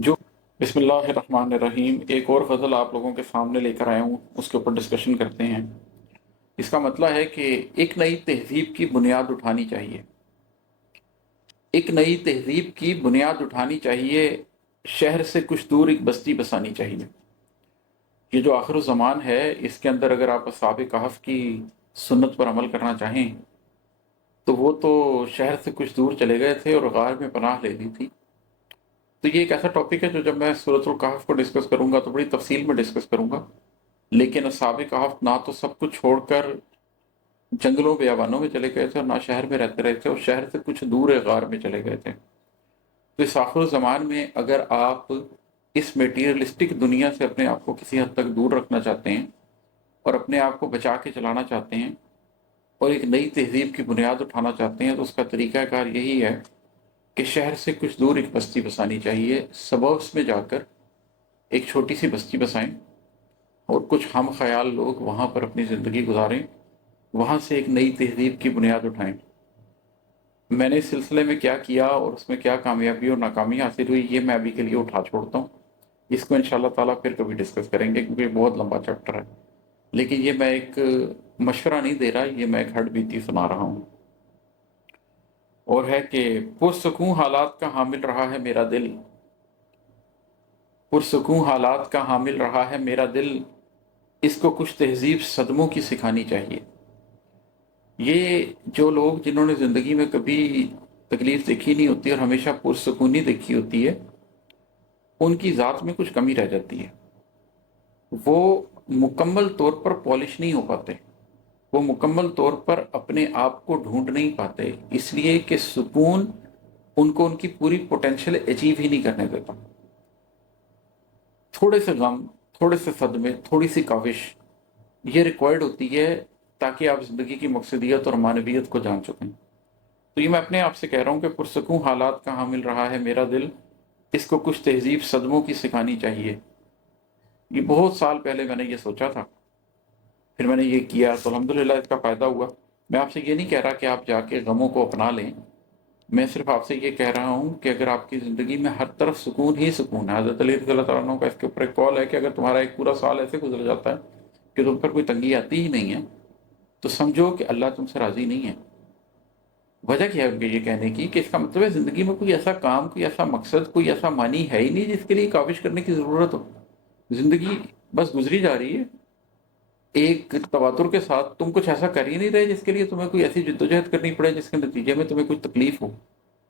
जो बिस्मिल्लाहिर्रहमानिर्रहीम एक और गज़ल आप लोगों के सामने लेकर आया हूँ, उसके ऊपर डिस्कशन करते हैं। इसका मतलब है कि एक नई तहज़ीब की बुनियाद उठानी चाहिए। एक नई तहज़ीब की बुनियाद उठानी चाहिए, शहर से कुछ दूर एक बस्ती बसानी चाहिए। ये जो आखिर ज़मान है, इसके अंदर अगर आप अस्हाब कहफ़ की सुन्नत पर अमल करना चाहें, तो वो तो शहर से कुछ दूर चले गए थे और गार में पनाह ले ली थी। तो ये एक ऐसा टॉपिक है जो जब मैं सूरतुल कहफ़ को डिस्कस करूँगा तो बड़ी तफ़सील में डिस्कस करूँगा। लेकिन अस्हाब कहफ़ ना तो सब कुछ छोड़कर जंगलों बियाबानों में चले गए थे और ना शहर में रहते रहे थे, और शहर से कुछ दूर एक गार में चले गए थे। तो इस आखिर ज़मान में अगर आप इस मटेरियलिस्टिक दुनिया से अपने आप को किसी हद तक दूर रखना चाहते हैं और अपने आप को बचा के चलाना चाहते हैं और एक नई तहज़ीब की बुनियाद उठाना चाहते हैं, तो उसका तरीक़ाकार यही है कि शहर से कुछ दूर एक बस्ती बसानी चाहिए। सबर्ब्स में जाकर एक छोटी सी बस्ती बसाएं और कुछ हम ख्याल लोग वहाँ पर अपनी ज़िंदगी गुजारें, वहाँ से एक नई तहज़ीब की बुनियाद उठाएं। मैंने इस सिलसिले में क्या किया और उसमें क्या कामयाबी और नाकामी हासिल हुई, ये मैं अभी के लिए उठा छोड़ता हूँ। इसको इंशाल्लाह ताला फिर कभी डिस्कस करेंगे, क्योंकि बहुत लंबा चैप्टर है। लेकिन ये मैं एक मशवरा नहीं दे रहा, ये मैं एक हड बीती सुना रहा हूँ। और है कि पुरसकून हालात का हामिल रहा है मेरा दिल, पुरसकून हालात का हामिल रहा है मेरा दिल, इसको कुछ तहज़ीब सदमों की सिखानी चाहिए। ये जो लोग जिन्होंने ज़िंदगी में कभी तकलीफ़ देखी नहीं होती और हमेशा पुरसुकूनी देखी होती है, उनकी ज़ात में कुछ कमी रह जाती है। वो मुकम्मल तौर पर पॉलिश नहीं हो पाते, वो मुकम्मल तौर पर अपने आप को ढूंढ नहीं पाते, इसलिए कि सुकून उनको उनकी पूरी पोटेंशियल अचीव ही नहीं करने देता। थोड़े से गम, थोड़े से सदमे, थोड़ी सी काविश, ये रिक्वायर्ड होती है ताकि आप ज़िंदगी की मकसदियत और मानवियत को जान सकें। तो ये मैं अपने आप से कह रहा हूँ कि पुरसकून हालात का हामिल रहा है मेरा दिल, इसको कुछ तहज़ीब सदमों की सिखानी चाहिए। ये बहुत साल पहले मैंने ये सोचा था, फिर मैंने ये किया तो अल्हम्दुलिल्लाह इसका फ़ायदा हुआ। मैं आपसे ये नहीं कह रहा कि आप जाके गमों को अपना लें, मैं सिर्फ आपसे ये कह रहा हूँ कि अगर आपकी ज़िंदगी में हर तरफ सुकून ही सुकून है, हज़रत अली रज़ी अल्लाह तआला अन्हु का इसके ऊपर एक कौल है कि अगर तुम्हारा एक पूरा साल ऐसे गुजर जाता है कि तुम पर कोई तंगी आती ही नहीं है, तो समझो कि अल्लाह तुमसे राज़ी नहीं है। वजह क्या है उनके ये कहने की कि इसका मतलब है ज़िंदगी में कोई ऐसा काम, कोई ऐसा मकसद, कोई ऐसा मानी है ही नहीं जिसके लिए काविश करने की ज़रूरत हो। ज़िंदगी बस गुजरी जा रही है एक तवातुर के साथ। तुम कुछ ऐसा कर ही नहीं रहे जिसके लिए तुम्हें कोई ऐसी जद्दोजहद करनी पड़े जिसके नतीजे में तुम्हें कुछ तकलीफ हो।